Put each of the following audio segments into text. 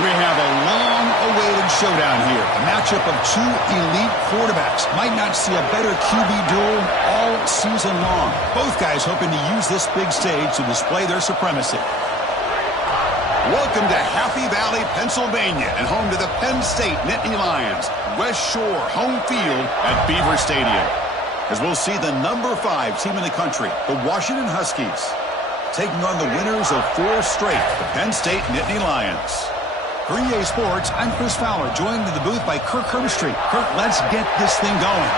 We have a long-awaited showdown here. A matchup of two elite quarterbacks. Might not see a better QB duel all season long. Both guys hoping to use this big stage to display their supremacy. Welcome to Happy Valley, Pennsylvania, and home to the Penn State Nittany Lions. West Shore home field at Beaver Stadium. As we'll see the number 5 team in the country, the Washington Huskies, taking on the winners of 4 straight, the Penn State Nittany Lions. For EA Sports, I'm Chris Fowler, joined in the booth by Kirk Herbstreit. Kirk, let's get this thing going.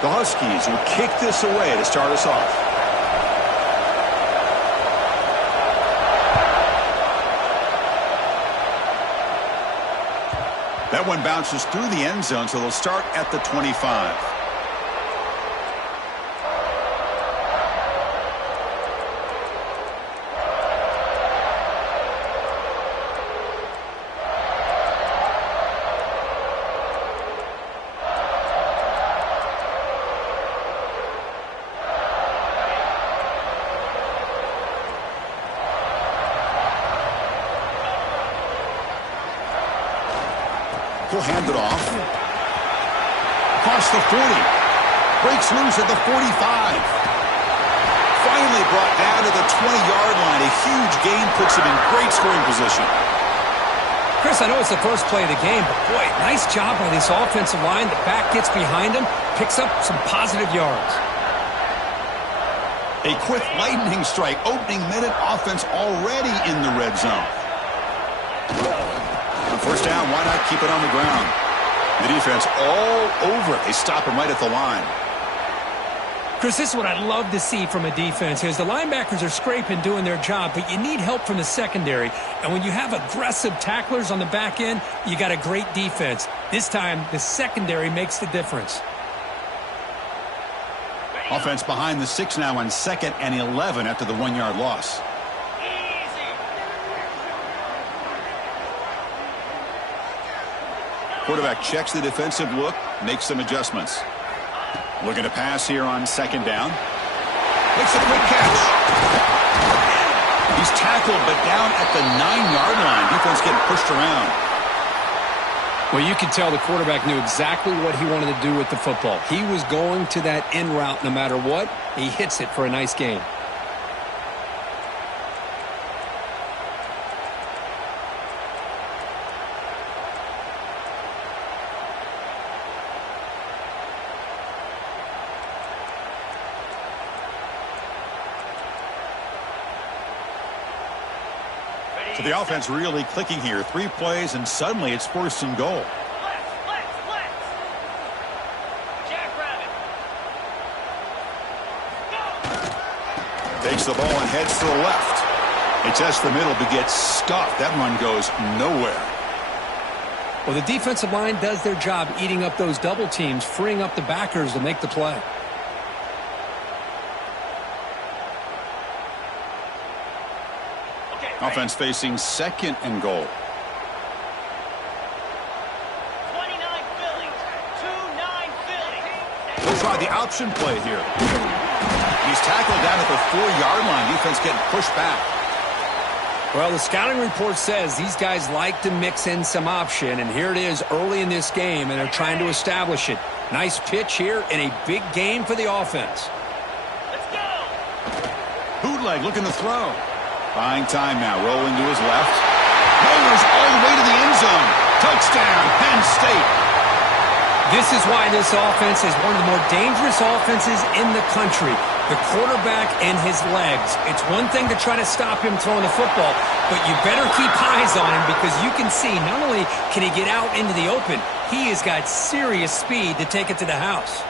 The Huskies will kick this away to start us off. That one bounces through the end zone, so they'll start at the 25. He'll hand it off. Across the 40. Breaks loose at the 45. Finally brought down to the 20-yard line. A huge gain puts him in great scoring position. Chris, I know it's the first play of the game, but boy, nice job by this offensive line. The back gets behind him, picks up some positive yards. A quick lightning strike. Opening minute, offense already in the red zone. First down, why not keep it on the ground? The defense all over it. They stop him right at the line. Chris, this is what I love to see from a defense is the linebackers are scraping, doing their job, but you need help from the secondary. And when you have aggressive tacklers on the back end, you got a great defense. This time, the secondary makes the difference. Offense behind the 6 now on 2nd and 11 after the 1-yard loss. Quarterback checks the defensive look, makes some adjustments. Looking to pass here on 2nd down. Makes a quick catch. He's tackled, but down at the 9-yard line. Defense getting pushed around. Well, you could tell the quarterback knew exactly what he wanted to do with the football. He was going to that in route no matter what. He hits it for a nice gain. So the offense really clicking here. 3 plays, and suddenly it's 1st and goal. Takes the ball and heads to the left. It tests the middle, but gets stuffed. That run goes nowhere. Well, the defensive line does their job eating up those double teams, freeing up the backers to make the play. Offense facing 2nd and goal. 29 Philly. 2-9 Philly. We'll try the option play here. He's tackled down at the 4-yard line. Defense getting pushed back. Well, the scouting report says these guys like to mix in some option, and here it is early in this game, and they're trying to establish it. Nice pitch here and a big game for the offense. Let's go. Bootleg looking to throw. Buying time now, rolling to his left. Rolls all the way to the end zone. Touchdown, Penn State. This is why this offense is one of the more dangerous offenses in the country. The quarterback and his legs. It's one thing to try to stop him throwing the football, but you better keep eyes on him because you can see not only can he get out into the open, he has got serious speed to take it to the house.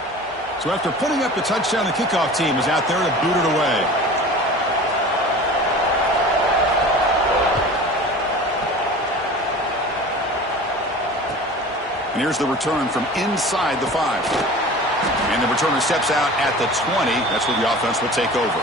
So after putting up the touchdown, the kickoff team is out there to boot it away. And here's the return from inside the 5. And the returner steps out at the 20. That's where the offense will take over.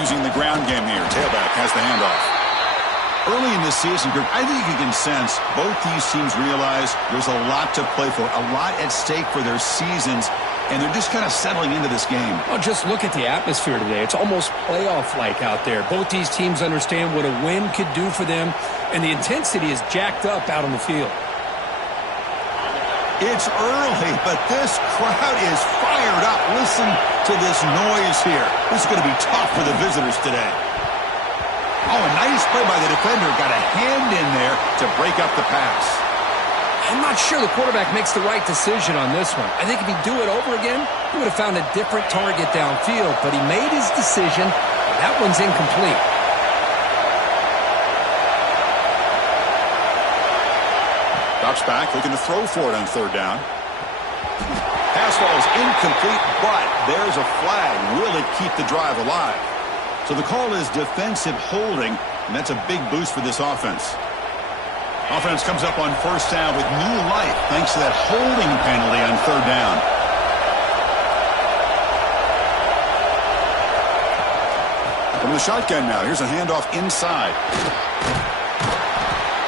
Using the ground game here. Tailback has the handoff. Early in this season, I think you can sense both these teams realize there's a lot to play for, a lot at stake for their seasons, and they're just kind of settling into this game. Well, just look at the atmosphere today. It's almost playoff-like out there. Both these teams understand what a win could do for them, and the intensity is jacked up out on the field. It's early, but this crowd is fired up. Listen to this noise here. This is going to be tough for the visitors today. Oh, a nice play by the defender. Got a hand in there to break up the pass. I'm not sure the quarterback makes the right decision on this one. I think if he'd do it over again, he would have found a different target downfield, but he made his decision. That one's incomplete. Drops back, looking to throw for it on third down. Pass ball is incomplete, but there's a flag. Will it keep the drive alive? So the call is defensive holding, and that's a big boost for this offense. Offense comes up on first down with new life thanks to that holding penalty on third down. From the shotgun now, here's a handoff inside.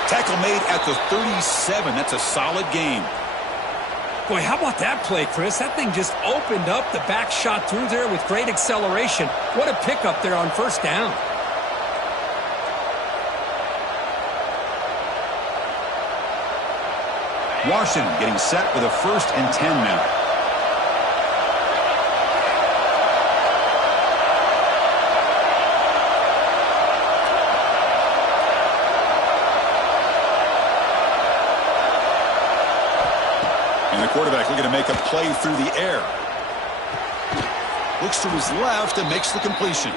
Tackle made at the 37. That's a solid gain. Boy, how about that play, Chris? That thing just opened up. The back shot through there with great acceleration. What a pickup there on first down. Washington getting set with a 1st and 10 now. And the quarterback looking to make a play through the air. Looks to his left and makes the completion.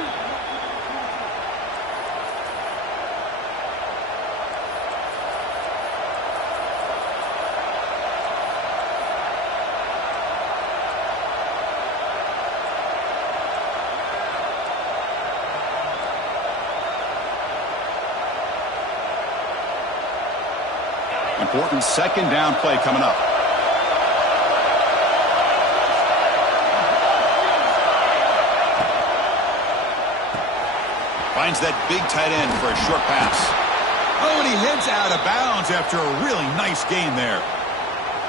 Important second down play coming up. Finds that big tight end for a short pass. Oh, and he heads out of bounds after a really nice gain there.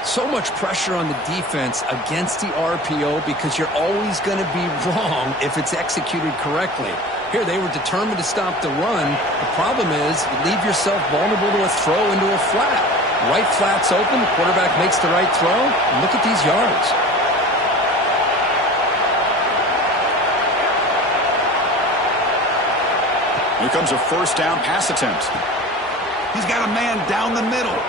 So much pressure on the defense against the RPO because you're always going to be wrong if it's executed correctly. Here, they were determined to stop the run. The problem is you leave yourself vulnerable to a throw into a flat. Right flat's open, the quarterback makes the right throw, and look at these yards. Here comes a first down pass attempt. He's got a man down the middle.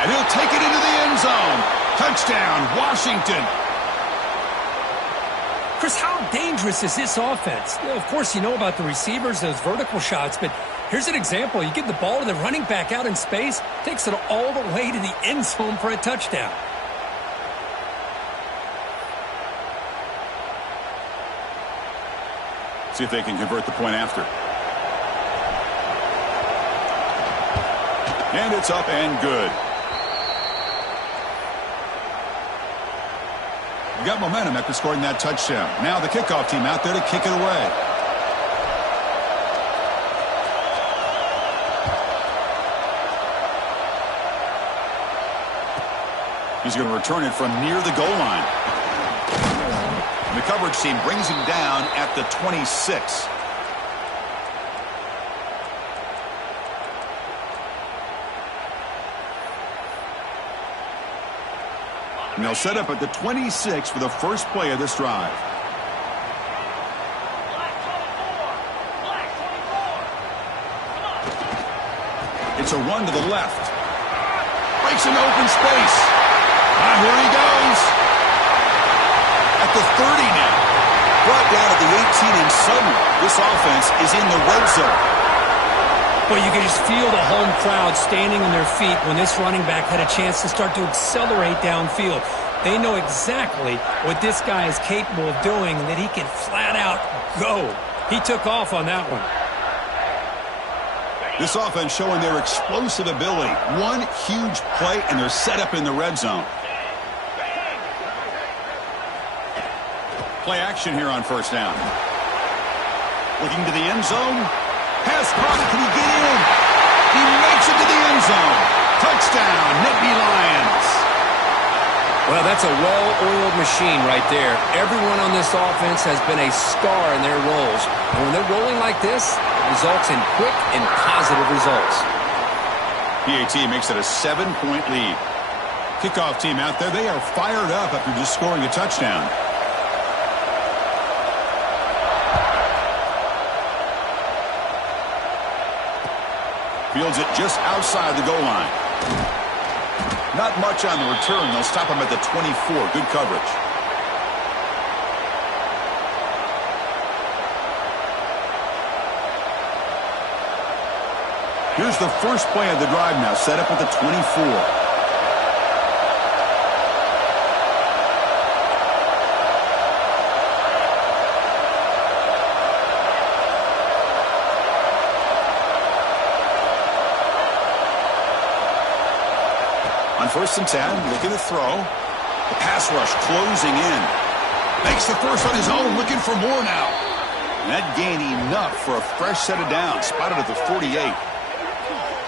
And he'll take it into the end zone. Touchdown, Washington. Chris, how dangerous is this offense? You know, of course, you know about the receivers, those vertical shots, but here's an example. You give the ball to the running back out in space, takes it all the way to the end zone for a touchdown. See if they can convert the point after. And it's up and good. You got momentum after scoring that touchdown. Now the kickoff team out there to kick it away. He's going to return it from near the goal line. And the coverage team brings him down at the 26. And they'll set up at the 26 for the first play of this drive. It's a run to the left. Breaks an open space. Here he goes. At the 30 now. Brought down at the 18, and suddenly this offense is in the red zone. But you could just feel the home crowd standing on their feet when this running back had a chance to start to accelerate downfield. They know exactly what this guy is capable of doing and that he can flat out go. He took off on that one. This offense showing their explosive ability. One huge play, and they're set up in the red zone. Play action here on first down. Looking to the end zone. Pass caught. Can he get in? He makes it to the end zone. Touchdown, Nittany Lions. Well, that's a well-oiled machine right there. Everyone on this offense has been a star in their roles. And when they're rolling like this, it results in quick and positive results. PAT makes it a 7-point lead. Kickoff team out there, they are fired up after just scoring a touchdown. Fields it just outside the goal line. Not much on the return. They'll stop him at the 24. Good coverage. Here's the first play of the drive now, set up at the 24. On 1st and 10, looking to throw. The pass rush closing in. Makes the first on his own, looking for more now. And that gain enough for a fresh set of downs, spotted at the 48.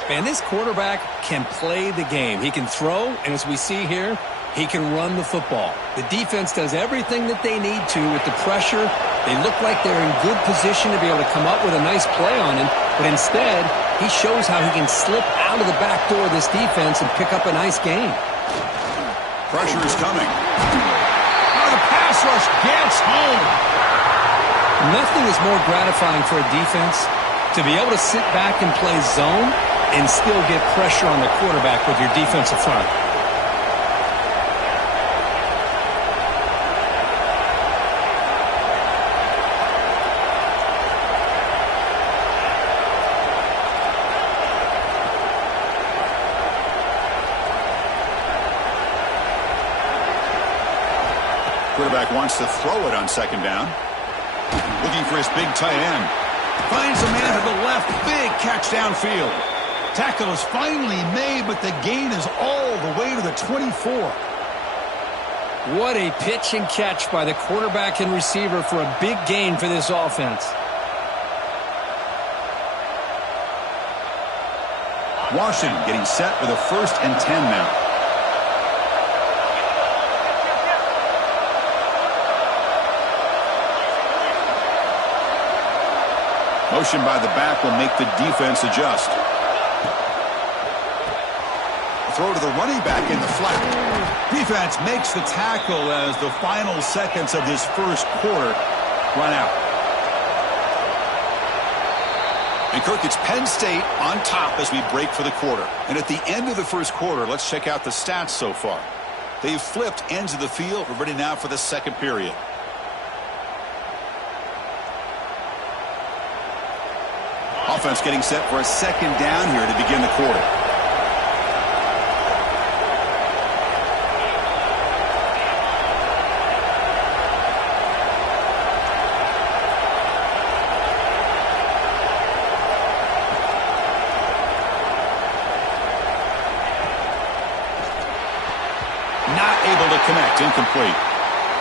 Man, this quarterback can play the game. He can throw, and as we see here, he can run the football. The defense does everything that they need to with the pressure. They look like they're in good position to be able to come up with a nice play on him, but instead, he shows how he can slip out of the back door of this defense and pick up a nice gain. Pressure is coming. Oh, the pass rush gets home. Nothing is more gratifying for a defense to be able to sit back and play zone and still get pressure on the quarterback with your defensive front. Quarterback wants to throw it on 2nd down. Looking for his big tight end. Finds a man to the left. Big catch downfield. Tackle is finally made, but the gain is all the way to the 24. What a pitch and catch by the quarterback and receiver for a big gain for this offense. Washington getting set for the 1st and 10 now. Motion by the back will make the defense adjust. Throw to the running back in the flat. Defense makes the tackle as the final seconds of this first quarter run out. And Kirk, it's Penn State on top as we break for the quarter. And at the end of the first quarter, let's check out the stats so far. They've flipped ends of the field. We're ready now for the second period. Offense getting set for a 2nd down here to begin the quarter. Not able to connect, incomplete.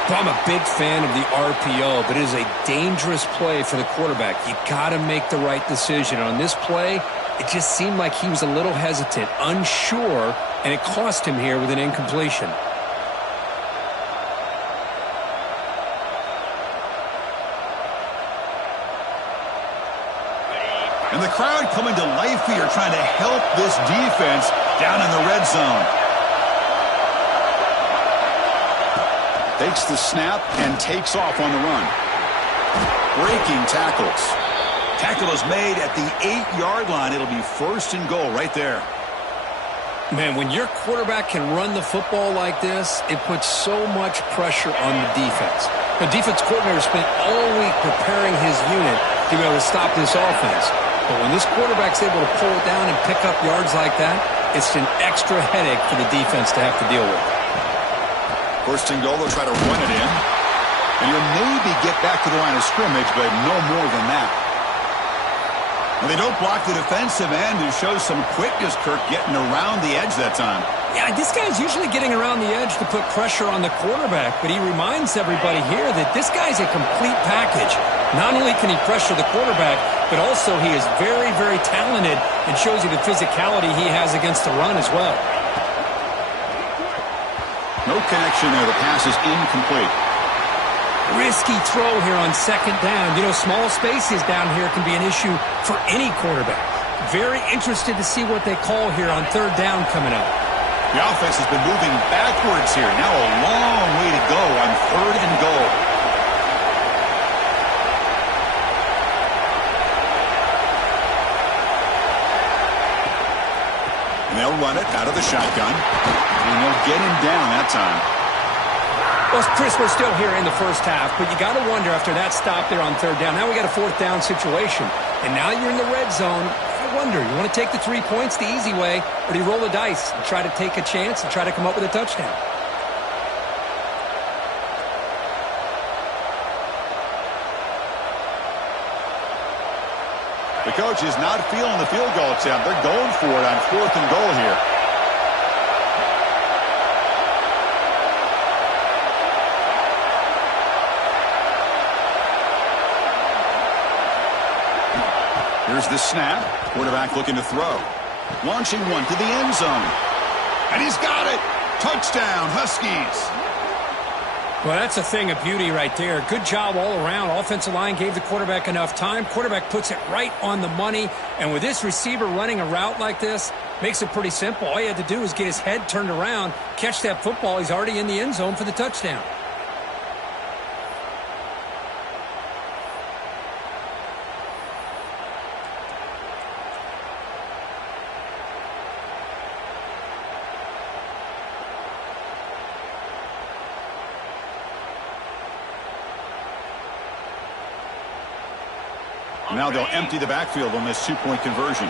I'm a big fan of the RPO, but it is a dangerous play for the quarterback. You got to make the right decision. On this play, it just seemed like he was a little hesitant, unsure, and it cost him here with an incompletion. And the crowd coming to life here, trying to help this defense down in the red zone. Takes the snap and takes off on the run. Breaking tackles. Tackle is made at the 8-yard line. It'll be 1st and goal right there. Man, when your quarterback can run the football like this, it puts so much pressure on the defense. The defense coordinator spent all week preparing his unit to be able to stop this offense. But when this quarterback's able to pull it down and pick up yards like that, it's an extra headache for the defense to have to deal with. First and goal, they'll try to run it in. And you'll maybe get back to the line of scrimmage, but no more than that. And they don't block the defensive end, who shows some quickness, Kirk, getting around the edge that time. Yeah, this guy's usually getting around the edge to put pressure on the quarterback, but he reminds everybody here that this guy's a complete package. Not only can he pressure the quarterback, but also he is very, very talented and shows you the physicality he has against the run as well. No connection there. The pass is incomplete. Risky throw here on second down. You know, small spaces down here can be an issue for any quarterback. Very interested to see what they call here on third down coming up. The offense has been moving backwards here. Now a long way to go on third and goal. And they'll run it out of the shotgun. And they'll get him down that time. Well, Chris, we're still here in the first half, but you got to wonder after that stop there on third down. Now we got a fourth down situation, and now you're in the red zone. I wonder, you want to take the 3 points the easy way, or do you roll the dice and try to take a chance and try to come up with a touchdown? The coach is not feeling the field goal attempt. They're going for it on fourth and goal here. Here's the snap. Quarterback looking to throw. Launching one to the end zone. And he's got it. Touchdown, Huskies. Well, that's a thing of beauty right there. Good job all around. Offensive line gave the quarterback enough time. Quarterback puts it right on the money. And with this receiver running a route like this, makes it pretty simple. All you had to do is get his head turned around, catch that football. He's already in the end zone for the touchdown. Now they'll empty the backfield on this two-point conversion.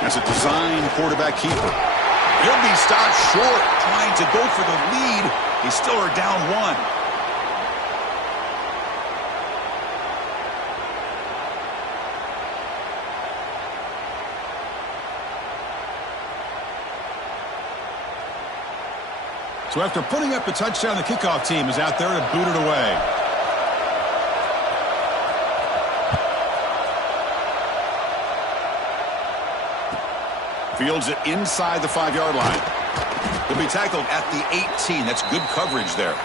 That's a design quarterback keeper. He'll be stopped short, trying to go for the lead. They still are down one. So after putting up the touchdown, the kickoff team is out there to boot it away. Fields it inside the 5-yard line. He'll be tackled at the 18. That's good coverage there.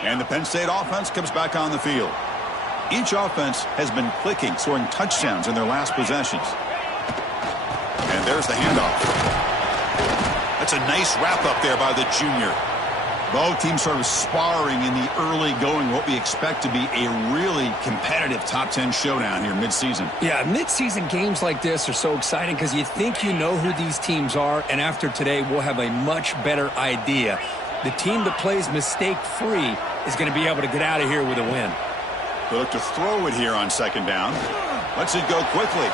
And the Penn State offense comes back on the field. Each offense has been clicking, scoring touchdowns in their last possessions. And there's the handoff. That's a nice wrap-up there by the junior. Both teams sort of sparring in the early going, what we expect to be a really competitive top 10 showdown here mid-season. Yeah, mid-season games like this are so exciting because you think you know who these teams are, and after today we'll have a much better idea. The team that plays mistake-free is going to be able to get out of here with a win. They look to throw it here on second down. Lets it go quickly.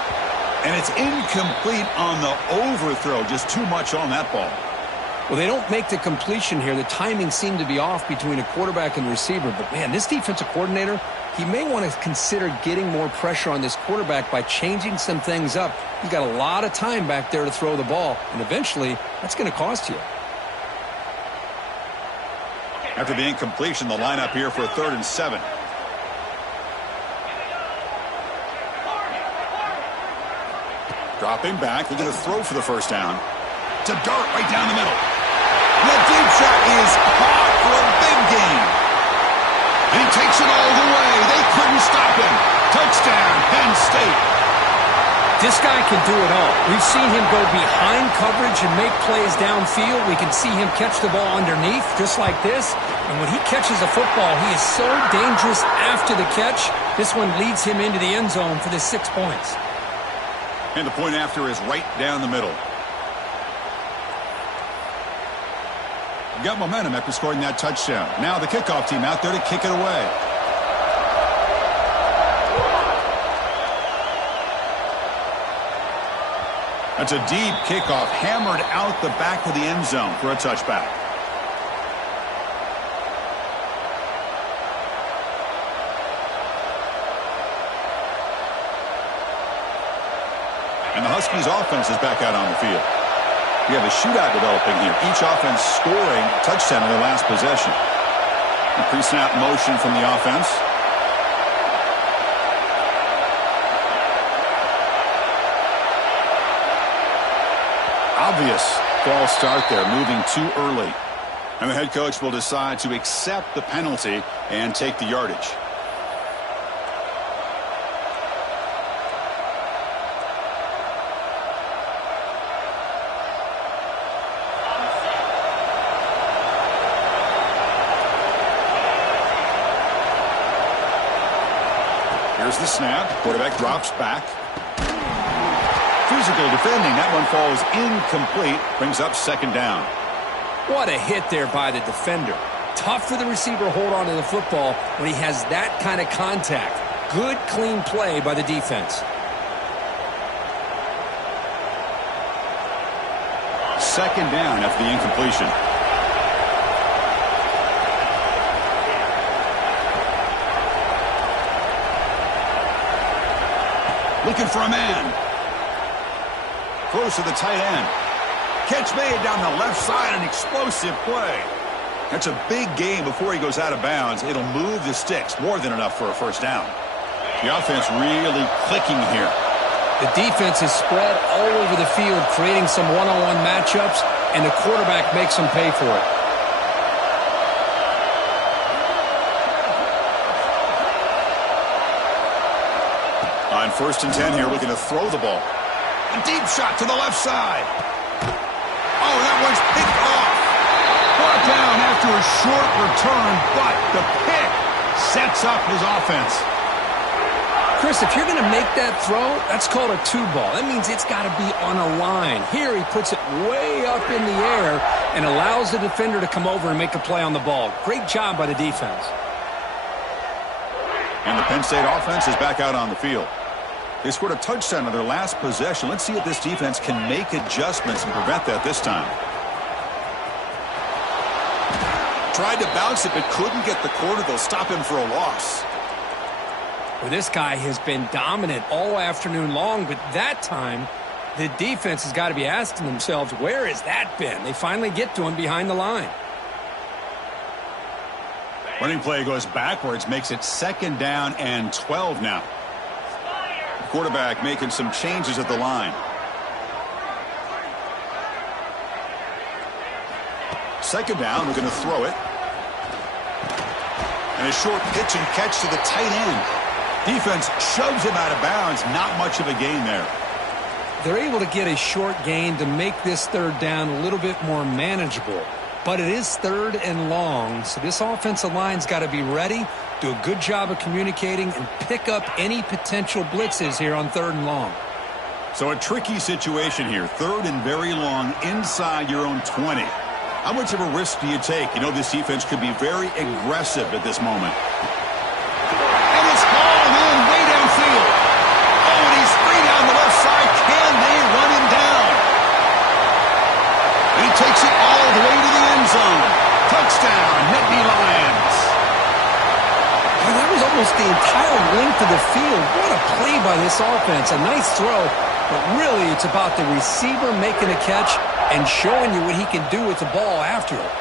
And it's incomplete on the overthrow. Just too much on that ball. Well, they don't make the completion here. The timing seemed to be off between a quarterback and receiver. But, man, this defensive coordinator, he may want to consider getting more pressure on this quarterback by changing some things up. He's got a lot of time back there to throw the ball. And eventually, that's going to cost you. After the incompletion, the lineup here for a 3rd and 7. Dropping back, looking to throw for the first down. It's a dart right down the middle. The deep shot is caught for a big gain. And he takes it all the way. They couldn't stop him. Touchdown, Penn State. This guy can do it all. We've seen him go behind coverage and make plays downfield. We can see him catch the ball underneath, just like this. And when he catches a football, he is so dangerous after the catch. This one leads him into the end zone for the 6 points. And the point after is right down the middle. Got momentum after scoring that touchdown. Now the kickoff team out there to kick it away. That's a deep kickoff, hammered out the back of the end zone for a touchback. And the Huskies offense is back out on the field. We have a shootout developing here. Each offense scoring a touchdown in their last possession. A pre-snap motion from the offense. Obvious false start there, moving too early. And the head coach will decide to accept the penalty and take the yardage. Here's the snap. Quarterback drops back. Physical defending. That one falls incomplete. Brings up second down. What a hit there by the defender. Tough for the receiver to hold on to the football when he has that kind of contact. Good, clean play by the defense. Second down after the incompletion. Looking for a man. Close to the tight end. Catch made down the left side, an explosive play. That's a big gain before he goes out of bounds. It'll move the sticks, more than enough for a first down. The offense really clicking here. The defense is spread all over the field, creating some one-on-one matchups, and the quarterback makes them pay for it. On 1st and 10 here, looking to throw the ball. A deep shot to the left side. Oh, that one's picked off. Brought down after a short return, but the pick sets up his offense. Chris, if you're going to make that throw, that's called a two ball. That means it's got to be on a line. Here he puts it way up in the air and allows the defender to come over and make a play on the ball. Great job by the defense. And the Penn State offense is back out on the field. They scored a touchdown on their last possession. Let's see if this defense can make adjustments and prevent that this time. Tried to bounce it, but couldn't get the corner. They'll stop him for a loss. Well, this guy has been dominant all afternoon long, but that time, the defense has got to be asking themselves, where has that been? They finally get to him behind the line. Running play goes backwards, makes it 2nd down and 12 now. Quarterback making some changes at the line. 2nd down, we're going to throw it. And a short pitch and catch to the tight end. Defense shoves him out of bounds. Not much of a gain there. They're able to get a short gain to make this 3rd down a little bit more manageable. But it is 3rd and long, so this offensive line's got to be ready, do a good job of communicating, and pick up any potential blitzes here on 3rd and long. So a tricky situation here. 3rd and very long inside your own 20. How much of a risk do you take? You know this defense could be very aggressive at this moment. And it's called in way downfield. Oh, and he's free down the left side. Can they run him down? And he takes it all the way to the end zone. Touchdown, Nittany Lions. And that was almost the entire length of the field. What a play by this offense. A nice throw, but really it's about the receiver making a catch and showing you what he can do with the ball after it.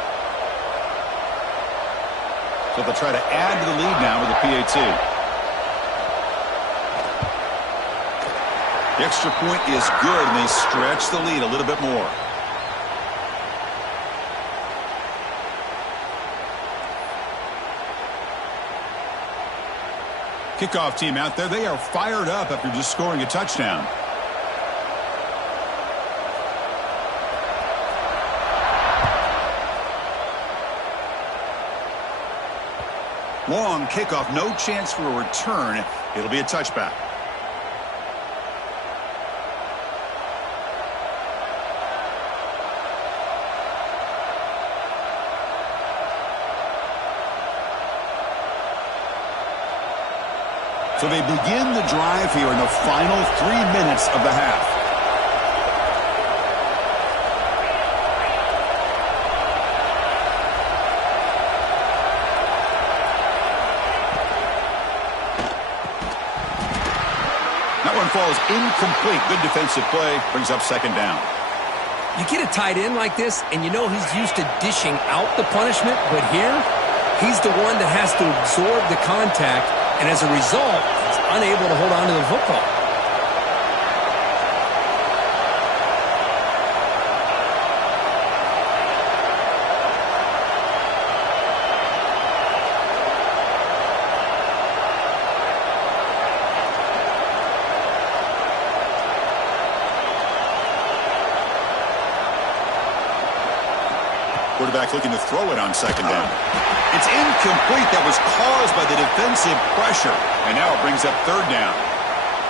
So they'll try to add to the lead now with the PAT. The extra point is good, and they stretch the lead a little bit more. Kickoff team out there, they are fired up after just scoring a touchdown. Long kickoff, no chance for a return. It'll be a touchback. So they begin the drive here in the final 3 minutes of the half. That one falls incomplete. Good defensive play. Brings up second down. You get a tight end like this, and you know he's used to dishing out the punishment, but here, he's the one that has to absorb the contact, and as a result, he's unable to hold on to the football. Quarterback looking to throw it on second down. It's incomplete. That was caused by the defensive pressure. And now it brings up third down.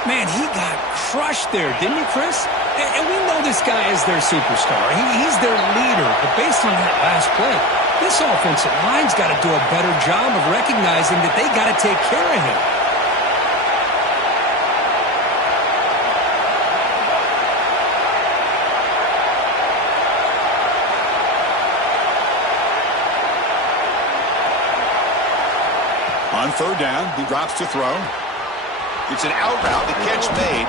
Man, he got crushed there, didn't he, Chris? And we know this guy is their superstar. He's their leader. But based on that last play, this offensive line's got to do a better job of recognizing that they got to take care of him. On third down, he drops to throw. It's an out route, the catch made.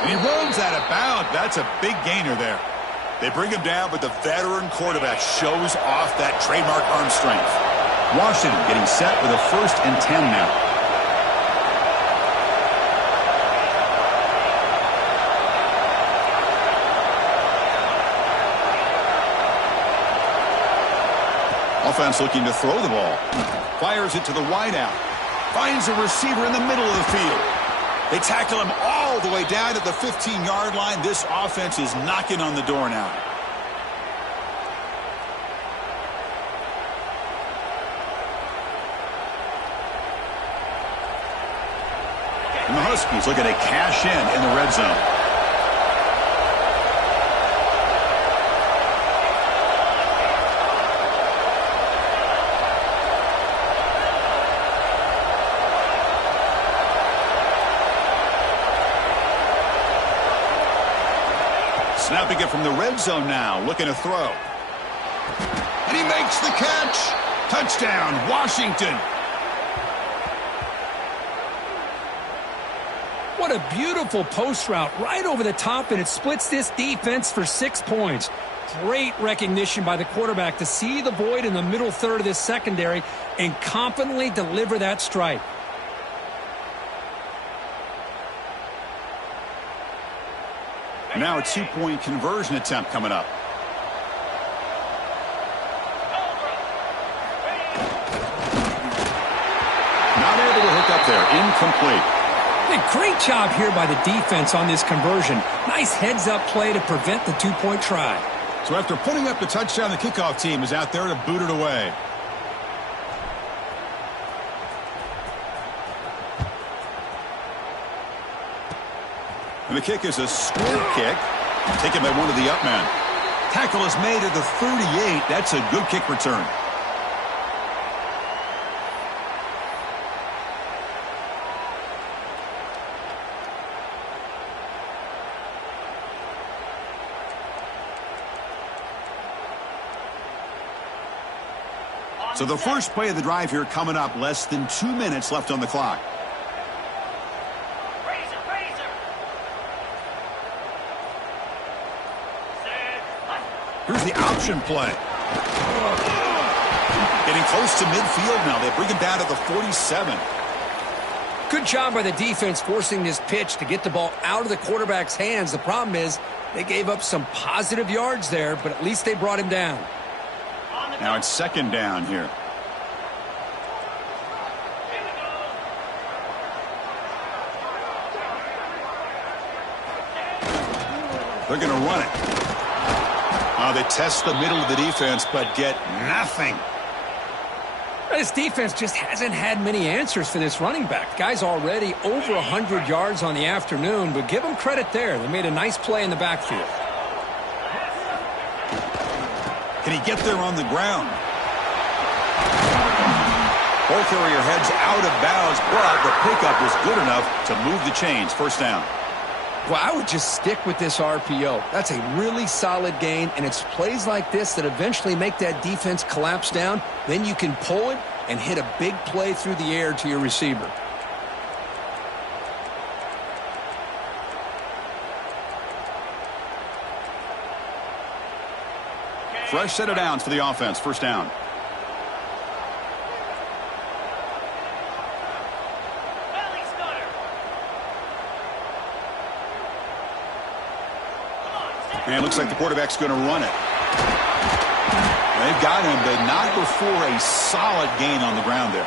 And he runs out of bounds. That's a big gainer there. They bring him down, but the veteran quarterback shows off that trademark arm strength. Washington getting set with a 1st and 10 now. Offense looking to throw the ball. Fires it to the wideout. Finds a receiver in the middle of the field. They tackle him all the way down at the 15-yard line. This offense is knocking on the door now. And the Huskies looking to cash in the red zone. Snapping it from the red zone now, looking to throw. And he makes the catch. Touchdown, Washington. What a beautiful post route right over the top, and it splits this defense for 6 points. Great recognition by the quarterback to see the void in the middle third of this secondary and confidently deliver that strike. Now a 2-point conversion attempt coming up. Not able to hook up there. Incomplete. Hey, great job here by the defense on this conversion. Nice heads-up play to prevent the 2-point try. So after putting up the touchdown, the kickoff team is out there to boot it away. And the kick is a square kick, taken by one of the up men. Tackle is made at the 38. That's a good kick return. So the first play of the drive here coming up, less than 2 minutes left on the clock. Here's the option play. Getting close to midfield now. They bring him down to the 47. Good job by the defense forcing this pitch to get the ball out of the quarterback's hands. The problem is they gave up some positive yards there, but at least they brought him down. Now it's second down here. They're going to run it. They test the middle of the defense, but get nothing. This defense just hasn't had many answers for this running back. The guy's already over 100 yards on the afternoon, but give him credit there. They made a nice play in the backfield. Can he get there on the ground? Ball carrier heads out of bounds, but the pickup was good enough to move the chains. First down. Well, I would just stick with this RPO. That's a really solid gain, and it's plays like this that eventually make that defense collapse down. Then you can pull it and hit a big play through the air to your receiver. Fresh set of downs for the offense. First down. And it looks like the quarterback's going to run it. They've got him, but not before a solid gain on the ground there.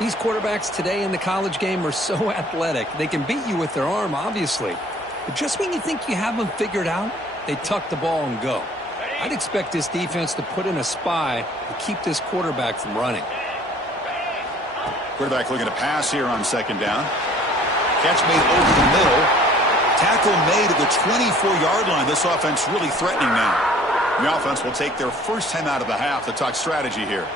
These quarterbacks today in the college game are so athletic. They can beat you with their arm, obviously. But just when you think you have them figured out, they tuck the ball and go. I'd expect this defense to put in a spy to keep this quarterback from running. Quarterback looking to pass here on second down. Catch made over the middle. Tackle made at the 24-yard line. This offense really threatening now. The offense will take their first time out of the half to talk strategy here.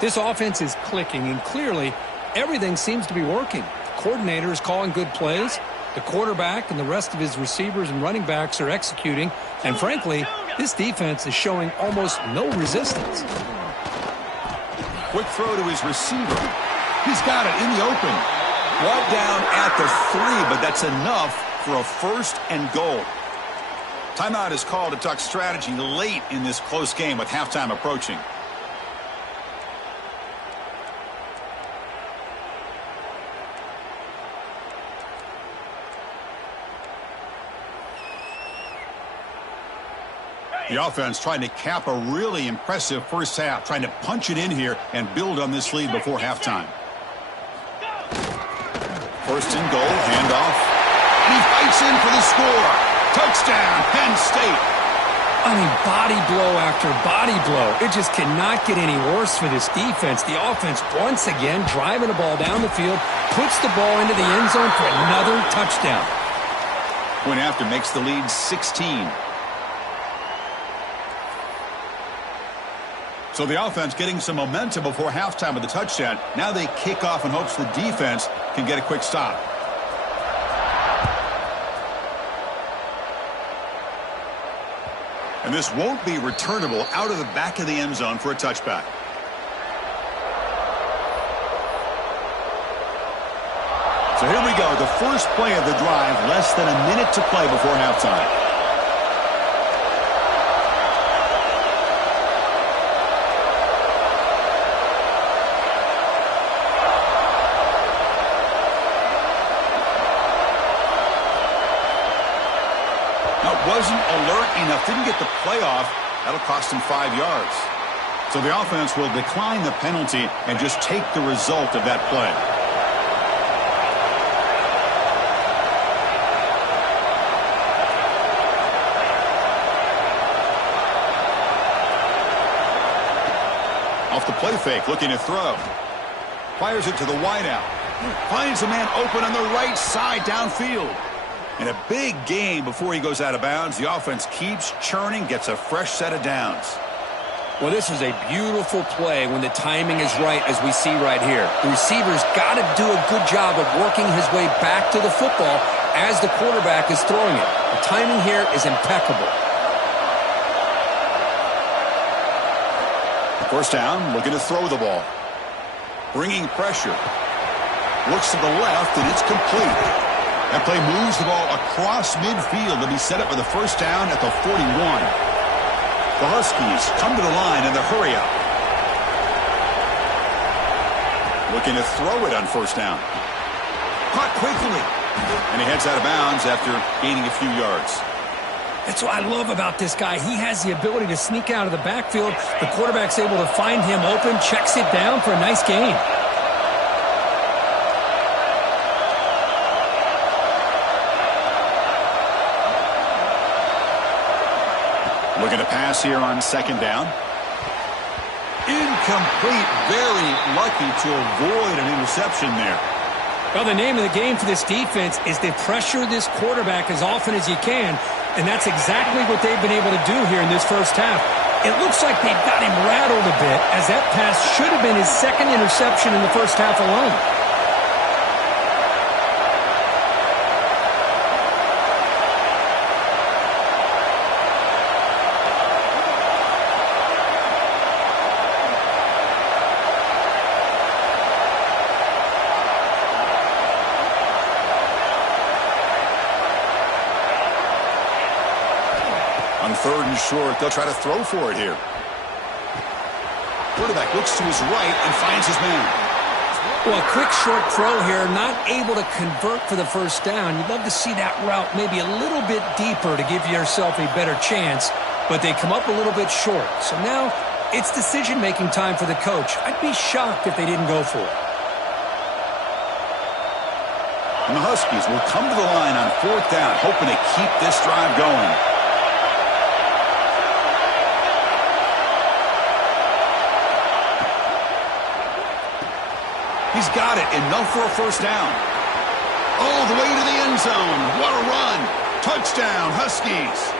This offense is clicking, and clearly everything seems to be working. The coordinator is calling good plays. The quarterback and the rest of his receivers and running backs are executing. And frankly, this defense is showing almost no resistance. Quick throw to his receiver. He's got it in the open. Brought down at the 3, but that's enough for a first and goal. Timeout is called to talk strategy late in this close game with halftime approaching. The offense trying to cap a really impressive first half, trying to punch it in here and build on this lead before halftime. First and goal, handoff. And he fights in for the score. Touchdown, Penn State. I mean, body blow after body blow. It just cannot get any worse for this defense. The offense, once again, driving the ball down the field, puts the ball into the end zone for another touchdown. Point after makes the lead 16. So the offense getting some momentum before halftime with the touchdown. Now they kick off in hopes the defense can get a quick stop. And this won't be returnable out of the back of the end zone for a touchback. So here we go, the first play of the drive, less than a minute to play before halftime. Wasn't alert enough, didn't get the playoff. That'll cost him 5 yards. So the offense will decline the penalty and just take the result of that play. Off the play fake, looking to throw. Fires it to the wideout. Finds a man open on the right side downfield. And a big gain before he goes out of bounds. The offense keeps churning, gets a fresh set of downs. Well, this is a beautiful play when the timing is right, as we see right here. The receiver's got to do a good job of working his way back to the football as the quarterback is throwing it. The timing here is impeccable. First down, looking to throw the ball. Bringing pressure. Looks to the left, and it's complete. That play moves the ball across midfield to be set up with a first down at the 41. The Huskies come to the line in the hurry up. Looking to throw it on first down. Caught quickly. And he heads out of bounds after gaining a few yards. That's what I love about this guy. He has the ability to sneak out of the backfield. The quarterback's able to find him open, checks it down for a nice gain. Looking to pass here on second down. Incomplete. Very lucky to avoid an interception there. Well, the name of the game for this defense is to pressure this quarterback as often as you can, and that's exactly what they've been able to do here in this first half. It looks like they've got him rattled a bit, as that pass should have been his second interception in the first half alone. On 3rd and short, they'll try to throw for it here. Quarterback looks to his right and finds his man. Well, a quick short throw here, not able to convert for the first down. You'd love to see that route maybe a little bit deeper to give yourself a better chance, but they come up a little bit short. So now it's decision-making time for the coach. I'd be shocked if they didn't go for it. And the Huskies will come to the line on 4th down, hoping to keep this drive going. He's got it, enough for a first down. All the way to the end zone. What a run. Touchdown, Huskies.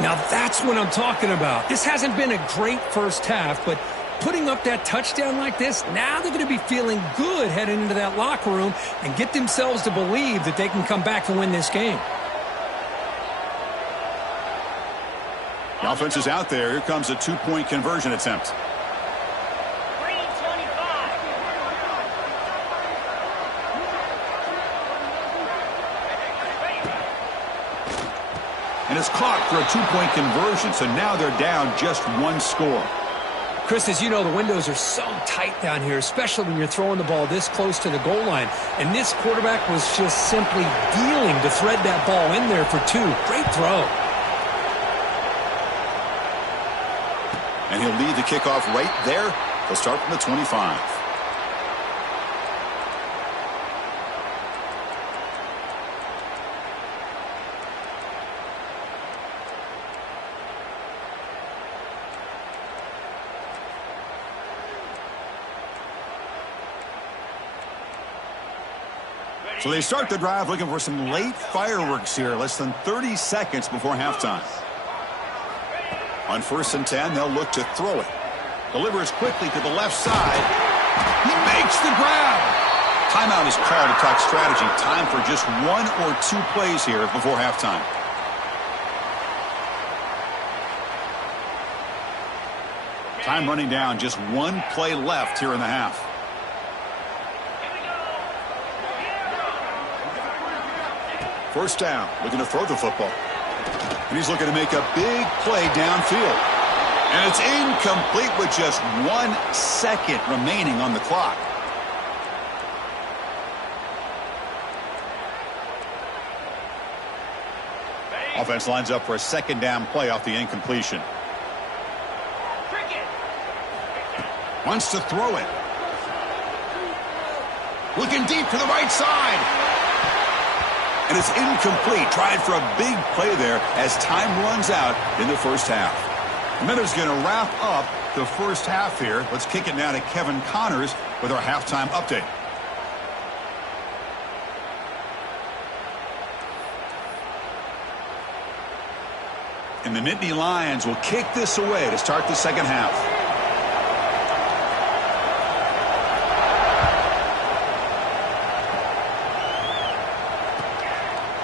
Now that's what I'm talking about. This hasn't been a great first half, but putting up that touchdown like this, now they're going to be feeling good heading into that locker room and get themselves to believe that they can come back and win this game. The offense is out there. Here comes a 2-point conversion attempt. And it's caught for a 2-point conversion, so now they're down just 1 score. Chris, as you know, the windows are so tight down here, especially when you're throwing the ball this close to the goal line. And this quarterback was just simply dealing to thread that ball in there for 2. Great throw. And he'll lead the kickoff right there. He'll start from the 25. So they start the drive looking for some late fireworks here, less than 30 seconds before halftime. On 1st and 10, they'll look to throw it. Delivers quickly to the left side. He makes the grab. Timeout is called to talk strategy. Time for just 1 or 2 plays here before halftime. Time running down, just 1 play left here in the half. First down, looking to throw the football. And he's looking to make a big play downfield. And it's incomplete with just 1 second remaining on the clock. Offense lines up for a 2nd down play off the incompletion. Wants to throw it. Looking deep to the right side. And it's incomplete. Tried for a big play there as time runs out in the first half. And then going to wrap up the first half here. Let's kick it now to Kevin Connors with our halftime update. And the Nittany Lions will kick this away to start the second half.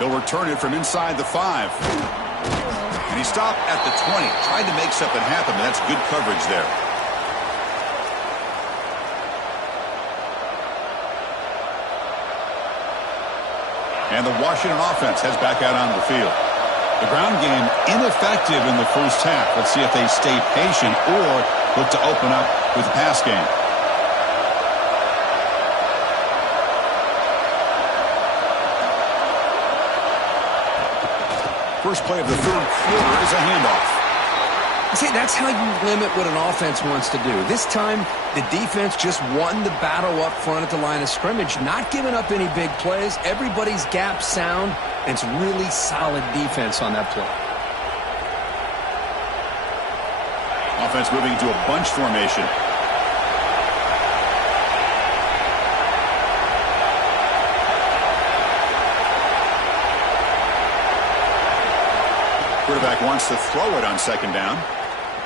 He'll return it from inside the 5. And he stopped at the 20. Tried to make something happen, but that's good coverage there. And the Washington offense heads back out onto the field. The ground game ineffective in the first half. Let's see if they stay patient or look to open up with the pass game. First play of the 3rd quarter is a handoff. See, that's how you limit what an offense wants to do. This time, the defense just won the battle up front at the line of scrimmage, not giving up any big plays. Everybody's gap sound, and it's really solid defense on that play. Offense moving into a bunch formation. Quarterback wants to throw it on second down.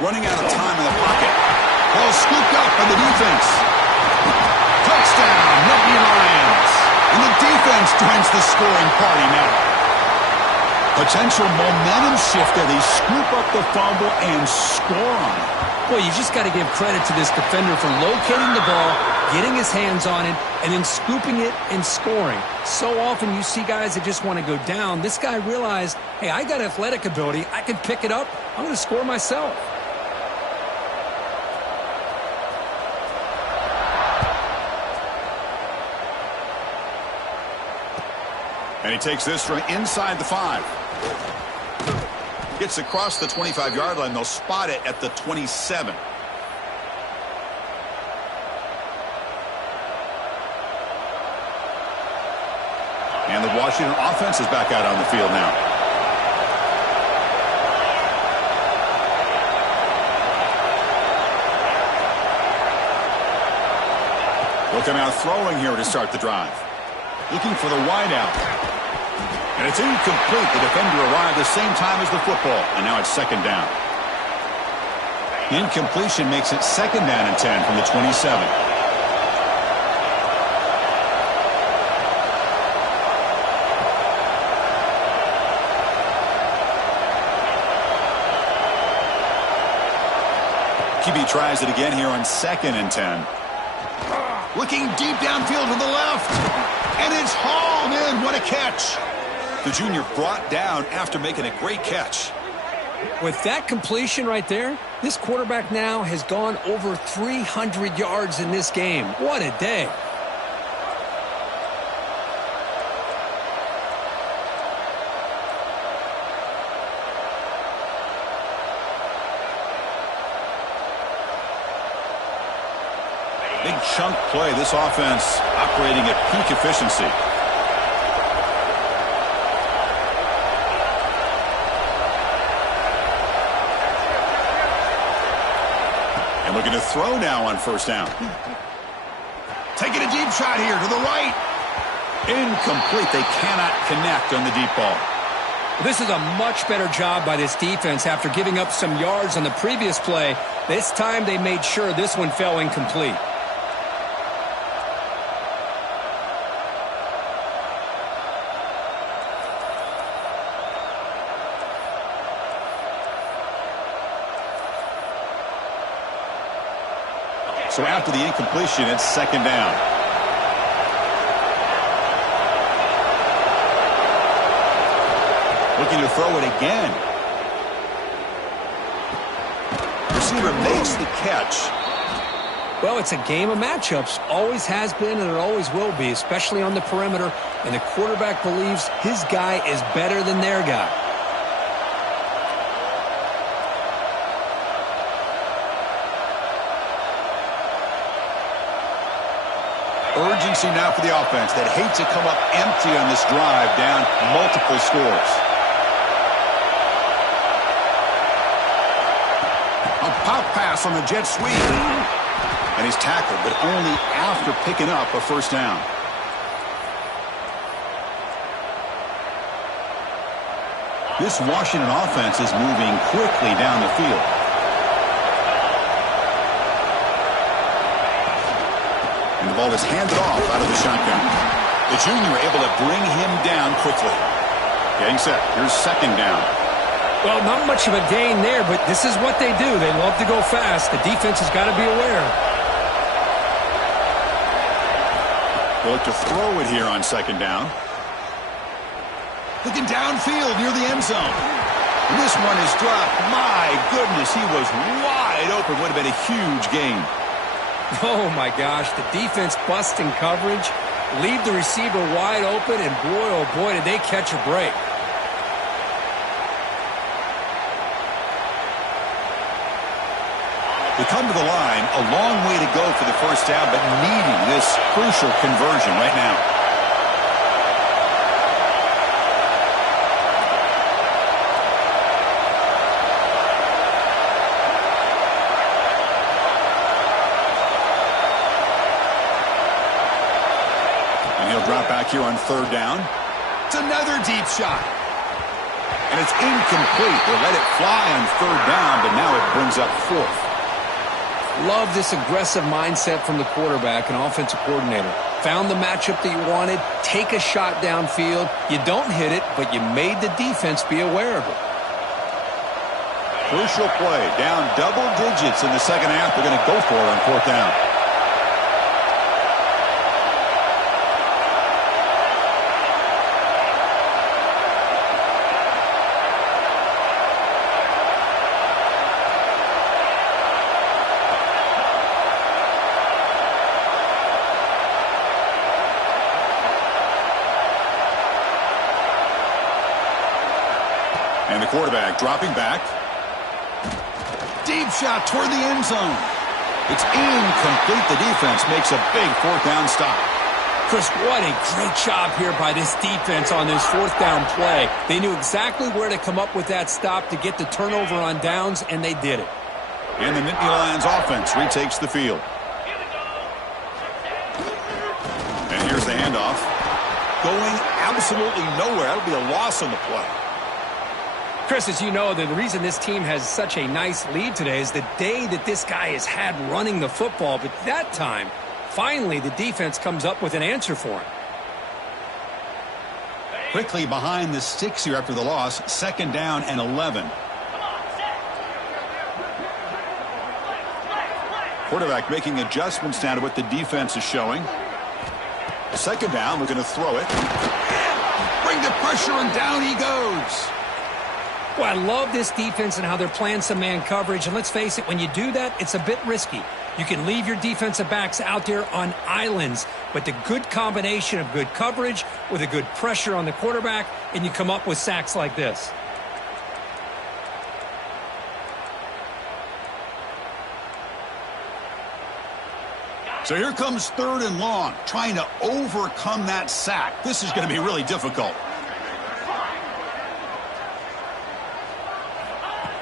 Running out of time in the pocket. Ball scooped up by the defense. Touchdown, Nittany Lions. And the defense joins the scoring party now. Potential momentum shifter. They scoop up the fumble and score on it. Well, you just got to give credit to this defender for locating the ball, getting his hands on it, and then scooping it and scoring. So often you see guys that just want to go down. This guy realized, hey, I got athletic ability. I can pick it up. I'm going to score myself. And he takes this from inside the 5. Gets across the 25-yard line. They'll spot it at the 27. And the Washington offense is back out on the field now. Looking out throwing here to start the drive. Looking for the wideout. And it's incomplete. The defender arrived the same time as the football. And now it's second down. Incompletion makes it second down and 10 from the 27. QB tries it again here on second and 10. Looking deep downfield to the left. And it's hauled in. What a catch. The junior brought down after making a great catch. With that completion right there, this quarterback now has gone over 300 yards in this game. What a day. Big chunk play. This offense operating at peak efficiency. And looking to throw now on first down. Taking a deep shot here to the right. Incomplete. They cannot connect on the deep ball. This is a much better job by this defense after giving up some yards on the previous play. This time they made sure this one fell incomplete. So after the incompletion, it's second down. Looking to throw it again. Receiver makes the catch. Well, it's a game of matchups. Always has been and it always will be, especially on the perimeter. And the quarterback believes his guy is better than their guy. Urgency now for the offense that hates to come up empty on this drive, down multiple scores. A pop pass on the jet sweep. And he's tackled, but only after picking up a first down. This Washington offense is moving quickly down the field. And the ball is handed off out of the shotgun. The junior able to bring him down quickly. Getting set. Here's second down. Well, not much of a gain there, but this is what they do. They love to go fast. The defense has got to be aware. They'll look to throw it here on second down. Looking downfield near the end zone. And this one is dropped. My goodness, he was wide open. Would have been a huge gain. Oh, my gosh. The defense busting coverage. Leave the receiver wide open, and boy, oh boy, did they catch a break. They come to the line, a long way to go for the first down, but needing this crucial conversion right now. back here on third down. It's another deep shot. And it's incomplete. They let it fly on third down, but now it brings up fourth. Love this aggressive mindset from the quarterback and offensive coordinator. Found the matchup that you wanted, take a shot downfield. You don't hit it, but you made the defense be aware of it. Crucial play, down double digits in the second half. They're going to go for it on fourth down. And the quarterback dropping back. Deep shot toward the end zone. It's incomplete. The defense makes a big fourth down stop. Chris, what a great job here by this defense on this fourth down play. They knew exactly where to come up with that stop to get the turnover on downs, and they did it. And the Nittany Lions offense retakes the field. And here's the handoff. Going absolutely nowhere. That'll be a loss on the play. Chris, as you know, the reason this team has such a nice lead today is the day that this guy has had running the football. But that time, finally, the defense comes up with an answer for him. Quickly behind the sticks here after the loss. Second down and 11. Quarterback making adjustments now to what the defense is showing. Second down, we're going to throw it. Bring the pressure, and down he goes. Well, I love this defense and how they're playing some man coverage. And let's face it, when you do that, it's a bit risky. You can leave your defensive backs out there on islands, but the good combination of good coverage with a good pressure on the quarterback, and you come up with sacks like this. So here comes third and long, trying to overcome that sack. This is going to be really difficult.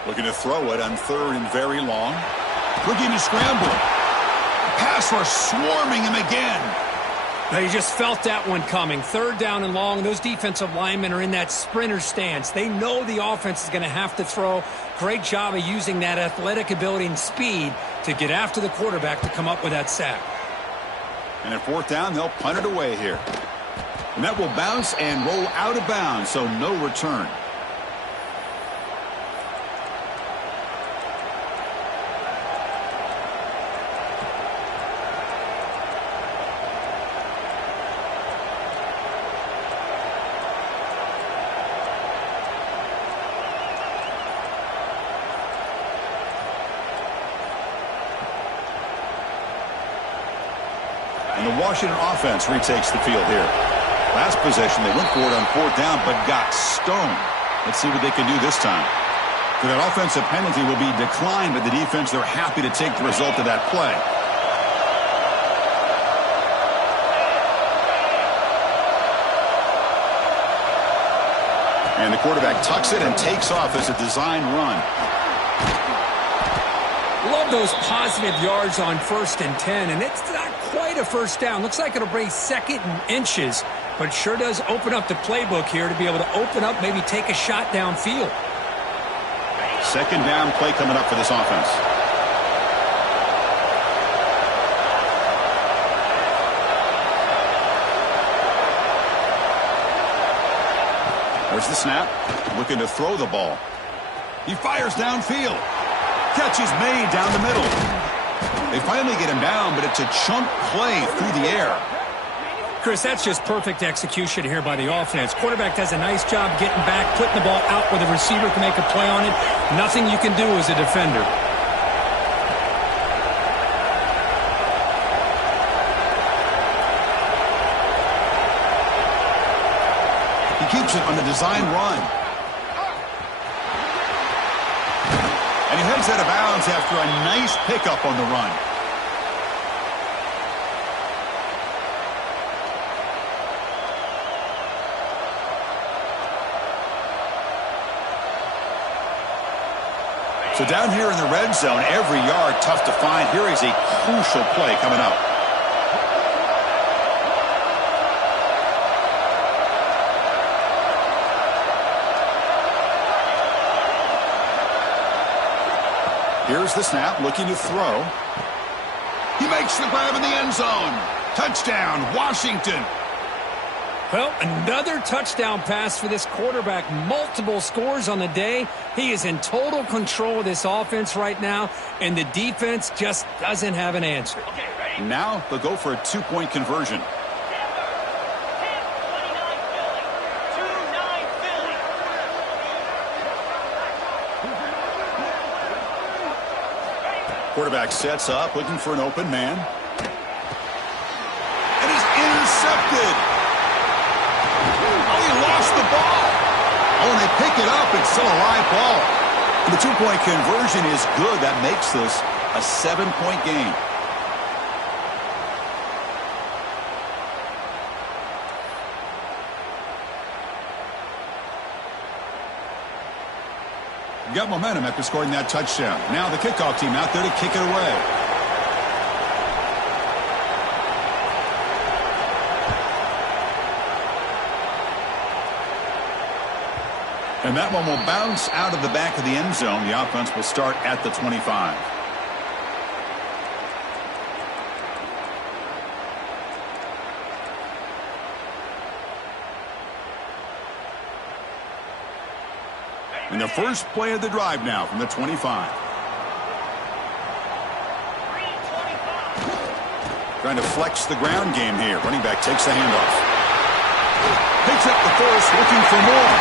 Looking to throw it on third and very long. Looking to scramble. Pass rush swarming him again. Now you just felt that one coming. Third down and long. Those defensive linemen are in that sprinter stance. They know the offense is going to have to throw. Great job of using that athletic ability and speed to get after the quarterback to come up with that sack. And at fourth down, they'll punt it away here. And that will bounce and roll out of bounds, so no return. And the Washington offense retakes the field here. Last possession, they went for it on fourth down, but got stoned. Let's see what they can do this time. So that offensive penalty will be declined by the defense. They're happy to take the result of that play. And the quarterback tucks it and takes off as a design run. Love those positive yards on 1st and 10, and it's not quite a first down. Looks like it'll bring second and inches, but it sure does open up the playbook here to be able to open up, maybe take a shot downfield. Second down play coming up for this offense. There's the snap. Looking to throw the ball. He fires downfield. Catch is made down the middle. They finally get him down, but it's a chunk play through the air. Chris, that's just perfect execution here by the offense. Quarterback does a nice job getting back, putting the ball out where the receiver can make a play on it. Nothing you can do as a defender. He keeps it on the design run. And he heads out of bounds after a nice pickup on the run. So down here in the red zone, every yard tough to find. Here is a crucial play coming up. Here's the snap, looking to throw. He makes the grab in the end zone. Touchdown, Washington. Well, another touchdown pass for this quarterback. Multiple scores on the day. He is in total control of this offense right now, and the defense just doesn't have an answer. Okay, ready? Now they'll go for a two-point conversion. Denver, 10-29 Philly, 2-9 Philly. Quarterback sets up, looking for an open man. And he's intercepted. Oh, he lost the ball. Oh, and they pick it up. It's still a live ball. And the two-point conversion is good. That makes this a 7-point game. Got momentum after scoring that touchdown. Now the kickoff team out there to kick it away. And that one will bounce out of the back of the end zone. The offense will start at the 25. And the first play of the drive now from the 25. 3-25. Trying to flex the ground game here. Running back takes the handoff. Picks up the first, looking for more.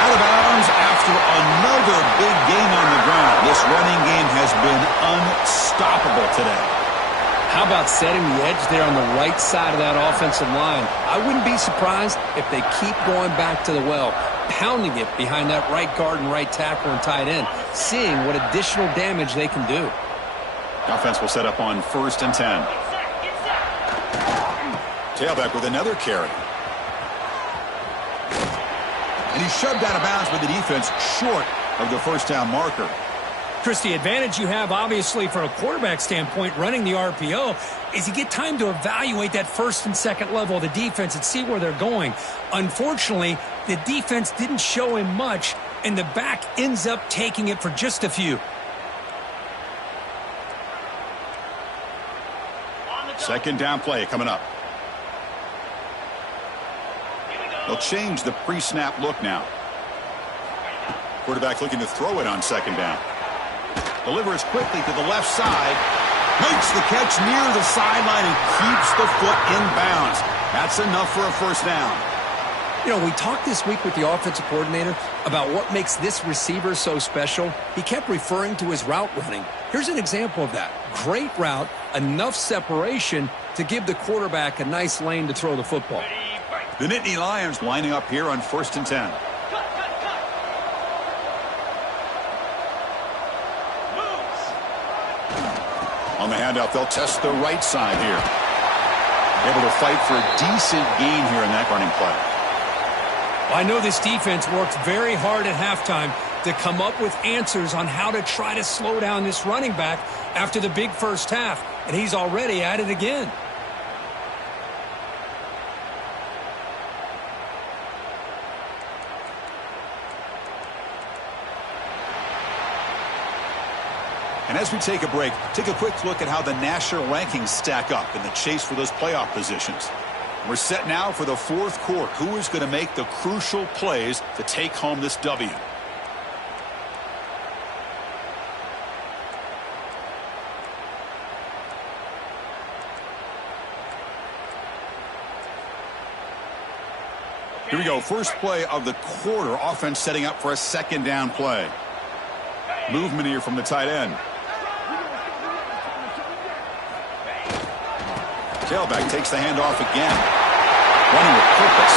Out of bounds after another big game on the ground. This running game has been unstoppable today. How about setting the edge there on the right side of that offensive line? I wouldn't be surprised if they keep going back to the well, pounding it behind that right guard and right tackle and tight end, seeing what additional damage they can do. The offense will set up on 1st and 10. Get set. Tailback with another carry. And he's shoved out of bounds by the defense short of the first down marker. Chris, the advantage you have, obviously, from a quarterback standpoint, running the RPO, is you get time to evaluate that first and second level of the defense and see where they're going. Unfortunately, the defense didn't show him much, and the back ends up taking it for just a few. On the go. Second down play coming up. Here we go. They'll change the pre-snap look now. Quarterback looking to throw it on second down. Delivers quickly to the left side. Makes the catch near the sideline and keeps the foot in bounds. That's enough for a first down. You know, we talked this week with the offensive coordinator about what makes this receiver so special. He kept referring to his route running. Here's an example of that. Great route, enough separation to give the quarterback a nice lane to throw the football. Ready, break. The Nittany Lions lining up here on 1st and 10. Cut, cut, cut. Moves. On the handoff, they'll test the right side here. Able to fight for a decent gain here in that running play. I know this defense worked very hard at halftime to come up with answers on how to try to slow down this running back after the big first half, and he's already at it again. And as we take a break, take a quick look at how the national rankings stack up in the chase for those playoff positions. We're set now for the fourth quarter. Who is going to make the crucial plays to take home this W? Here we go. First play of the quarter. Offense setting up for a second down play. Movement here from the tight end. Tailback takes the handoff again. Running with purpose.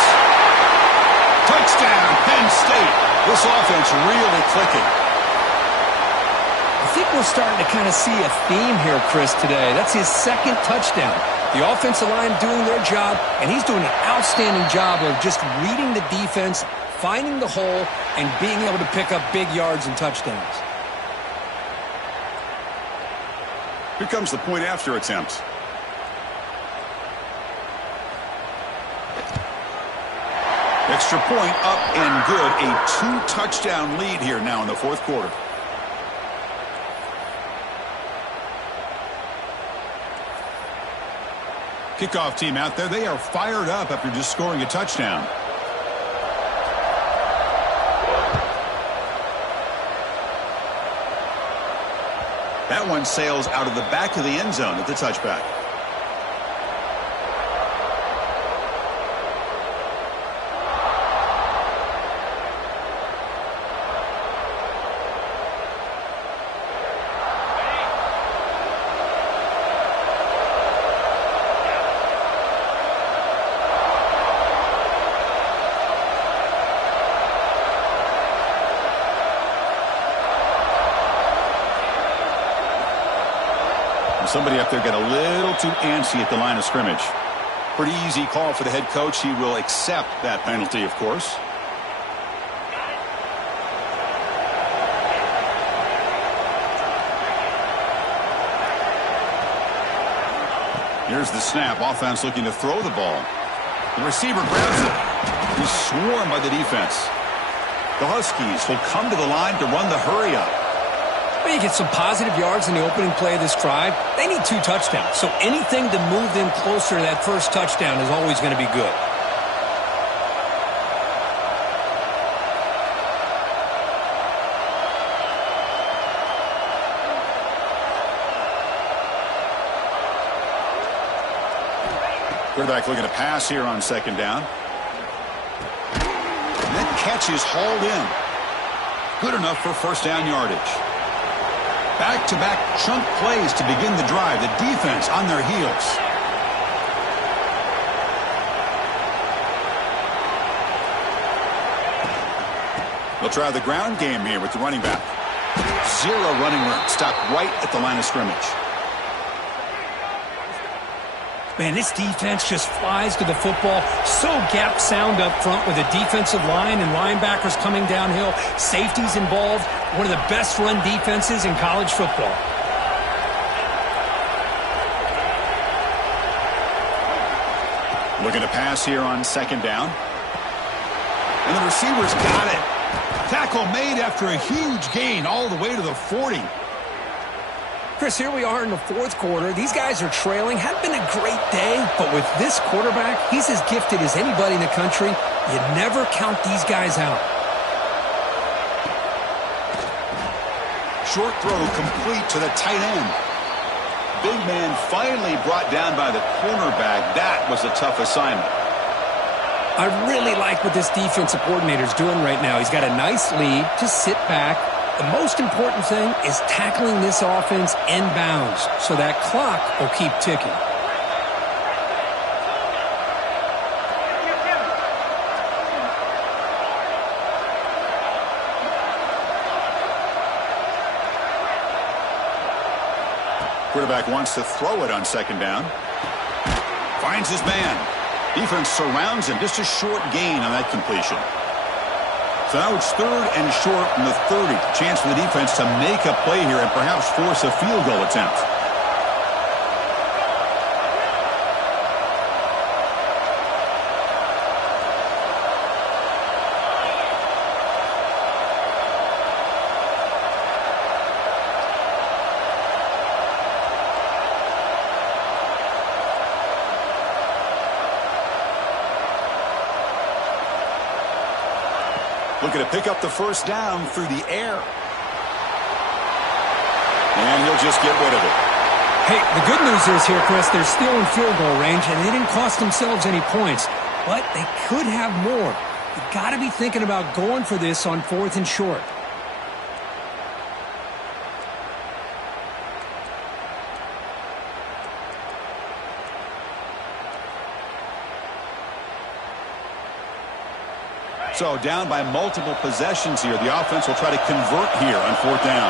Touchdown, Penn State. This offense really clicking. I think we're starting to kind of see a theme here, Chris, today. That's his second touchdown. The offensive line doing their job, and he's doing an outstanding job of just reading the defense, finding the hole, and being able to pick up big yards and touchdowns. Here comes the point after attempt. Extra point up and good. A 2-touchdown lead here now in the fourth quarter. Kickoff team out there, they are fired up after just scoring a touchdown. That one sails out of the back of the end zone at the touchback. Somebody up there got a little too antsy at the line of scrimmage. Pretty easy call for the head coach. He will accept that penalty, of course. Here's the snap. Offense looking to throw the ball. The receiver grabs it. He's swarmed by the defense. The Huskies will come to the line to run the hurry up. Well, you get some positive yards in the opening play of this drive. They need 2 touchdowns, so anything to move them closer to that first touchdown is always going to be good. Quarterback looking to pass here on second down. And that catch is hauled in. Good enough for first down yardage. Back-to-back chunk plays to begin the drive. The defense on their heels. They'll try the ground game here with the running back. 0 running room. Stopped right at the line of scrimmage. Man, this defense just flies to the football. So gap sound up front with a defensive line and linebackers coming downhill. Safeties involved. One of the best run defenses in college football. Looking to pass here on second down. And the receivers got it. Tackle made after a huge gain all the way to the 40. Chris, here we are in the fourth quarter. These guys are trailing. Hadn't been a great day, but with this quarterback, he's as gifted as anybody in the country. You never count these guys out. Short throw complete to the tight end. Big man finally brought down by the cornerback. That was a tough assignment. I really like what this defensive coordinator is doing right now. He's got a nice lead to sit back. The most important thing is tackling this offense inbounds so that clock will keep ticking. Quarterback wants to throw it on second down. Finds his man. Defense surrounds him. Just a short gain on that completion. So now it's 3rd and short from the 30. Chance for the defense to make a play here and perhaps force a field goal attempt. Looking to pick up the first down through the air. And he'll just get rid of it. Hey, the good news is here, Chris, they're still in field goal range, and they didn't cost themselves any points. But they could have more. You've got to be thinking about going for this on 4th and short. So down by multiple possessions here. The offense will try to convert here on 4th down.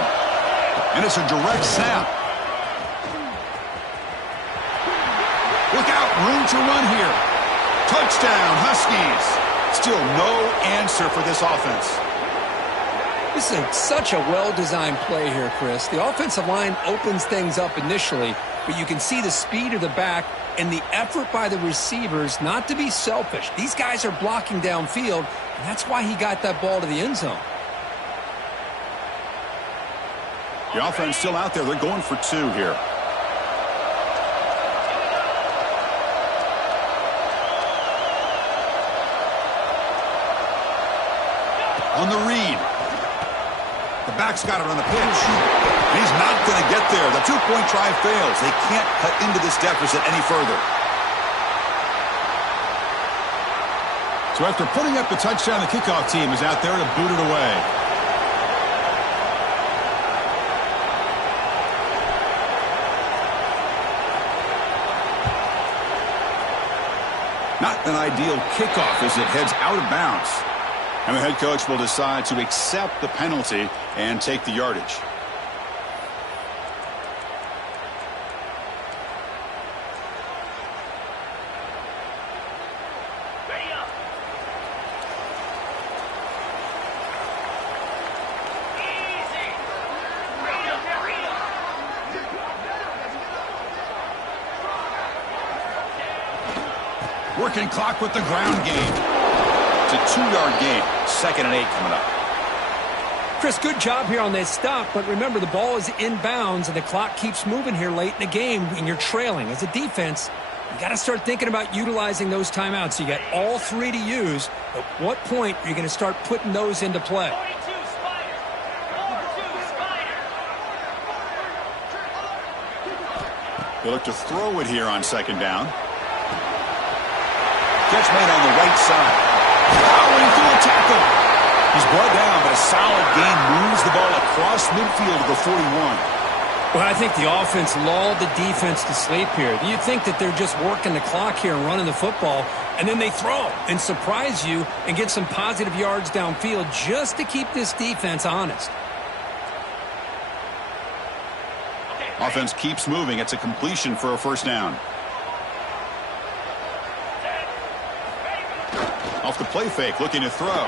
And it's a direct snap. Look out, room to run here. Touchdown, Huskies. Still no answer for this offense. This is such a well-designed play here, Chris. The offensive line opens things up initially, but you can see the speed of the back and the effort by the receivers not to be selfish. These guys are blocking downfield, and that's why he got that ball to the end zone. The offense still out there. They're going for 2 here. on the read. The back's got it on the pitch. He's not going to get there. The two-point try fails. They can't cut into this deficit any further. So after putting up the touchdown, the kickoff team is out there to boot it away. Not an ideal kickoff as it heads out of bounds. And the head coach will decide to accept the penalty and take the yardage. Ready up. Easy. Read up. Working clock with the ground game. It's a 2-yard gain. 2nd and 8 coming up. Chris, good job here on that stop, but remember the ball is inbounds and the clock keeps moving here late in the game and you're trailing. As a defense, you got to start thinking about utilizing those timeouts. You got all 3 to use. At what point are you going to start putting those into play? 42 Spider. 42 Spider. They look to throw it here on 2nd down. Catch made on the right side. Powering through a tackle. He's brought down, but a solid gain moves the ball across midfield to the 41. Well, I think the offense lulled the defense to sleep here. You think that they're just working the clock here and running the football, and then they throw and surprise you and get some positive yards downfield just to keep this defense honest. Offense keeps moving. It's a completion for a 1st down. Off the play fake, looking to throw.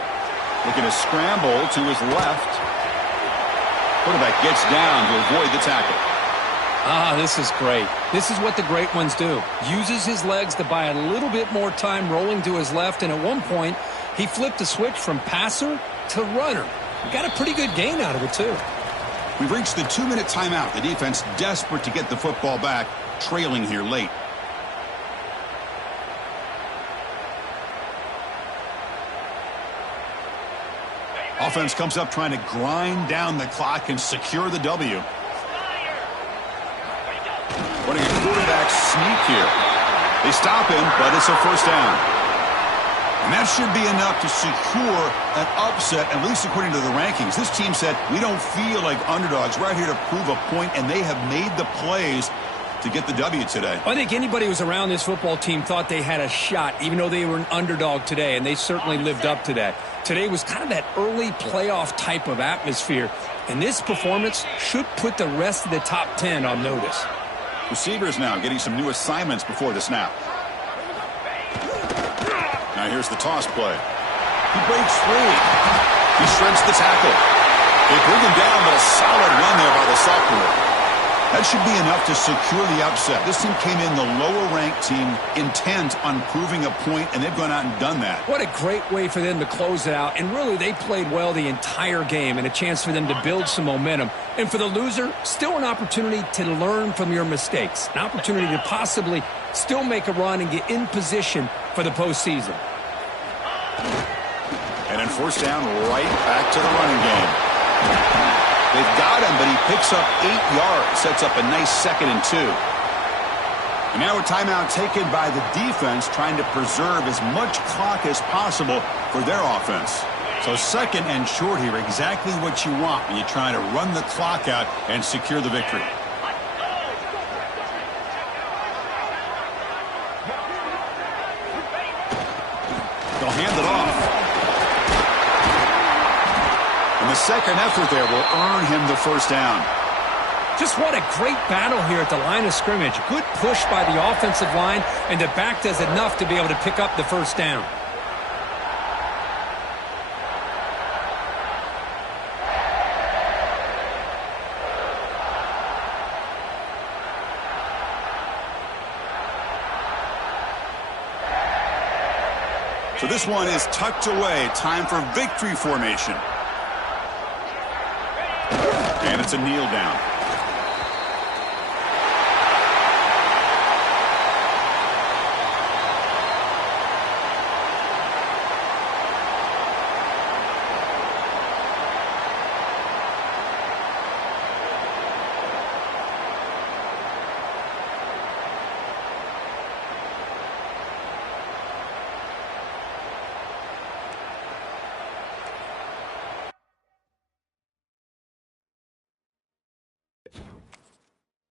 Looking to scramble to his left. Quarterback gets down to avoid the tackle. Ah, this is great. This is what the great ones do. Uses his legs to buy a little bit more time rolling to his left, and at one point, he flipped a switch from passer to runner. Got a pretty good gain out of it, too. We've reached the 2-minute timeout. The defense desperate to get the football back, trailing here late. Offense comes up trying to grind down the clock and secure the W. Running a quarterback sneak here. They stop him, but it's a 1st down. And that should be enough to secure an upset, at least according to the rankings. This team said, we don't feel like underdogs. We're out here to prove a point, and they have made the plays to get the W today. I think anybody who was around this football team thought they had a shot, even though they were an underdog today, and they certainly lived up to that. Today was kind of that early playoff type of atmosphere, and this performance should put the rest of the top 10 on notice. Receivers now getting some new assignments before the snap. Now here's the toss play. He breaks free. He shreds the tackle. They bring him down, but a solid run there by the sophomore. That should be enough to secure the upset. This team came in the lower-ranked team intent on proving a point, and they've gone out and done that. What a great way for them to close it out. And really, they played well the entire game and a chance for them to build some momentum. And for the loser, still an opportunity to learn from your mistakes. An opportunity to possibly still make a run and get in position for the postseason. And then 1st down, right back to the running game. They've got him, but he picks up 8 yards, sets up a nice 2nd and 2. And now a timeout taken by the defense, trying to preserve as much clock as possible for their offense. So 2nd and short here, exactly what you want when you try to run the clock out and secure the victory. They'll hand it off. And the 2nd effort there will earn him the 1st down. Just what a great battle here at the line of scrimmage. Good push by the offensive line, and the back does enough to be able to pick up the 1st down. So this one is tucked away. Time for victory formation. And it's a kneel down.